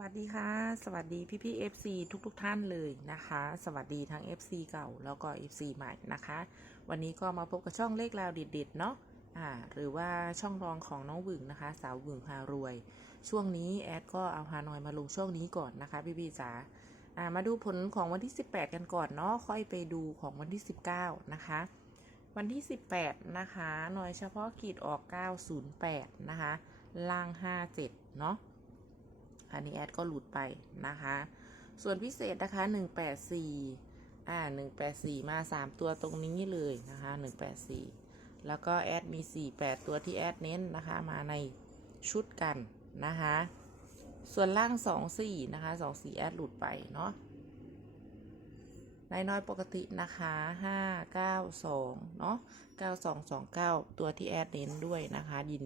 วัสดีค่ะ สวัสดีพี่พี่ๆ FC ทุกทุกท่านเลยนะคะ สวัสดีทั้ง FC เก่าแล้วก็ FC ใหม่นะคะ วันนี้ก็มาพบกับช่องเลขราวเด็ดๆเนาะอ่าหรือว่าช่องรองของน้องวึงนะคะ สาววึงพารวย ช่วงนี้แอดก็เอาฮานอยมาลงช่วงนี้ก่อนนะคะ พี่พี่จ๋าอ่ามาดูผลของวันที่ 18 กันก่อนเนาะค่อยไปดูของวันที่ 19 นะคะ วันที่ 18 นะคะหน่วยเฉพาะกิจออก 908 นะคะล่าง 57 เนาะ อันนี้แอดก็หลุดไปนะคะ ส่วนพิเศษนะคะ 184 อ่า 184 มา 3 ตัวตรงนี้เลยนะคะ 184 แล้วก็แอดมี 48 ตัวที่แอดเน้นนะคะ มาในชุดกันนะคะ ส่วนล่าง 24 นะคะ 24 แอดหลุดไปเนาะนายน้อยปกตินะคะ 592 เนาะ9229 ตัวที่แอดเน้นด้วยนะคะดิน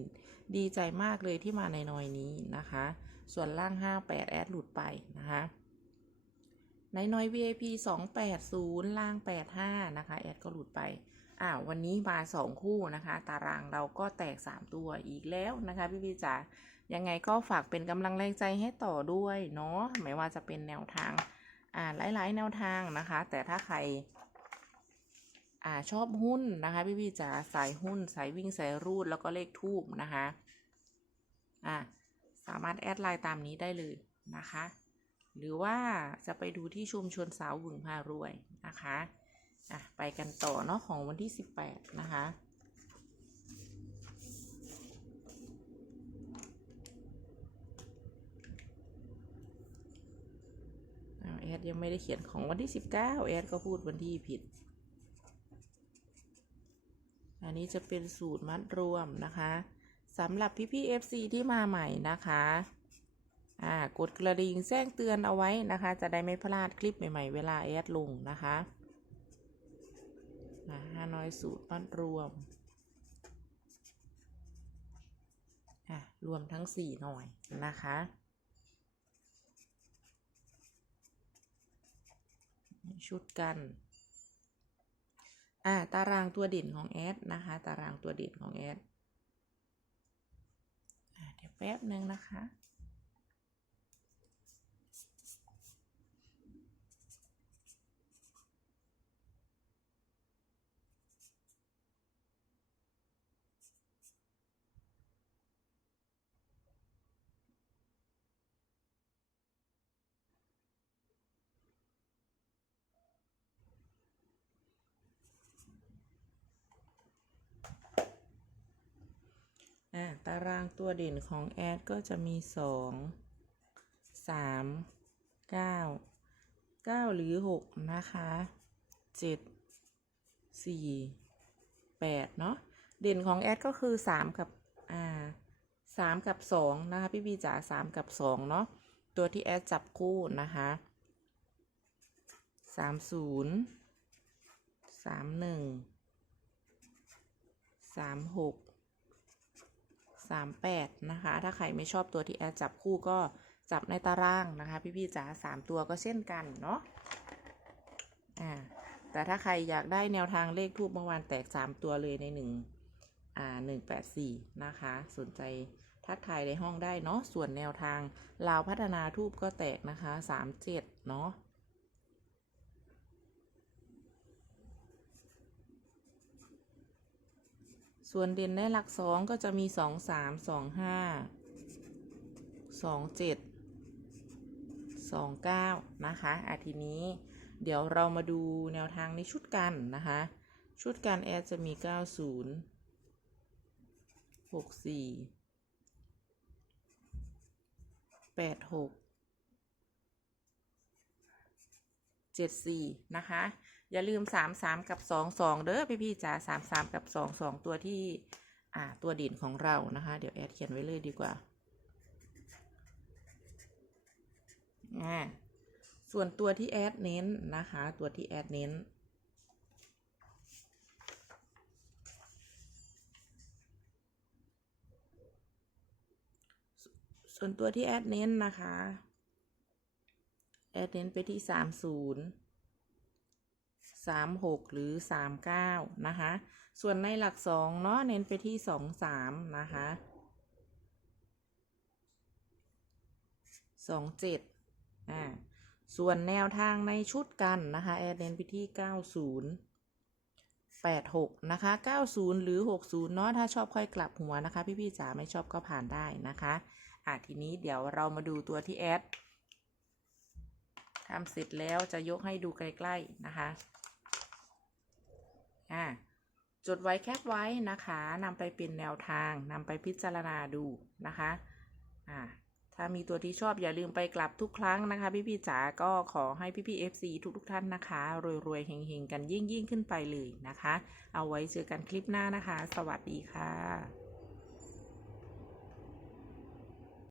ดีใจมากเลยที่มาในน้อยนี้นะคะ ส่วนล่าง 58 แอดหลุดไปนะคะนายน้อย VIP 280 ล่าง 85 นะคะ แอดก็หลุดไปอ่าวันนี้มา 2 คู่นะคะ ตารางเราก็แตก 3 ตัวอีกแล้วนะคะ พี่พี่จ๋ายังไงก็ฝากเป็นกำลังแรงใจให้ต่อด้วยเนาะไม่ว่าจะเป็นแนวทางอ่าหลายๆ แนวทางนะคะ แต่ถ้าใครอ่าชอบหุ้นนะคะ พี่พี่จ๋าสายหุ้น สายวิ่งสายรูดแล้วก็เลขทูบนะคะอ่า สามารถแอดไลน์ตามนี้ได้เลยนะคะ หรือว่าจะไปดูที่ชุมชนสาวหวึงพารวยนะคะอะไปกันต่อเนาะของวันที่ 18 นะคะอ้าวแอดยังไม่ได้เขียนของวันที่ 19 แอดก็พูดวันที่ผิด อันนี้จะเป็นสูตรมัดรวมนะคะ สำหรับพี่พี่ๆ FC ที่มาใหม่นะคะอ่ากดกระดิ่งแจ้งเตือนเอาไว้นะคะ จะได้ไม่พลาดคลิปใหม่ๆ เวลาแอดลงนะคะมาฮานอยสูตรมัดรวมอะรวมทั้ง4หน่อยนะคะชุดกัน อ่า ตารางตัวเด่นของแอดนะคะ ตารางตัวเด่นของแอด แป๊บหนึ่งนะคะ อ่ารางตัวเด่นของแอดก็จะมีสองสามเก้าเก้าหรือหกนะคะเจ็ดสี่แปดเนาะเด่นของแอดก็คือสามกับอ่าสามกับสองนะคะ พี่บีจ๋าสามกับสองเนาะตัวที่แอดจับคู่นะคะสามศูนย์สามหนึ่งสามหก สามแปดนะคะ ถ้าใครไม่ชอบตัวที่แอดจับคู่ก็จับในตารางนะคะ พี่ๆจ๋าสามตัวก็เช่นกันเนาะอ่าแต่ถ้าใครอยากได้แนวทางเลขทูบเมื่อวานแตกสามตัวเลยในหนึ่งอ่าหนึ่งแปดสี่นะคะ สนใจทักทายในห้องได้เนาะส่วนแนวทางลาวพัฒนาทูบก็แตกนะคะสามเจ็ดเนาะ ส่วนเด่นได้หลักสองก็จะมีสองสามสองห้าสองเจ็ดสองเก้านะคะอาทีนี้เดี๋ยวเรามาดูแนวทางในชุดกันนะคะ ชุดการแอดจะมีเก้าศูนย์หกสี่แปดหก เจ็ดสี่นะคะ อย่าลืมสามสามกับสองสองเด้อพี่พี่จ๋าสามสามกับสองสองตัวที่อ่าตัวด่นของเรานะคะ เดี๋ยวแอดเขียนไว้เลยดีกว่าอ่าส่วนตัวที่แอดเน้นนะคะ ตัวที่แอดเน้นส่วนตัวที่แอดเน้นนะคะ แอดเน้นไปที่สามศูนย์สามหกหรือสามเก้านะคะ ส่วนในหลักสองเนาะเน้นไปที่สองสามนะคะสองเจ็ดอ่า ส่วนแนวทางในชุดกันนะคะ แอดเน้นไปที่เก้าศูนย์แปดหกนะคะเก้าศูนย์หรือหกศูนย์เนาะ ถ้าชอบค่อยกลับหัวนะคะ พี่ๆจ๋าไม่ชอบก็ผ่านได้นะคะ อะ ทีนี้เดี๋ยวเรามาดูตัวที่แอด ทำเสร็จแล้วจะยกให้ดูใกล้ๆนะคะอ่าจดไว้แคปไว้นะคะนำไปเป็นแนวทางนำไปพิจารณาดูนะคะอ่าถ้ามีตัวที่ชอบอย่าลืมไปกลับทุกครั้งนะคะ พี่พี่ๆจ๋าก็ขอให้พี่พี่เอฟซีทุกทุกๆท่านนะคะรวยๆเฮงๆ กันยิ่งยิ่งๆขึ้นไปเลยนะคะ เอาไว้เจอกันคลิปหน้านะคะ สวัสดีค่ะ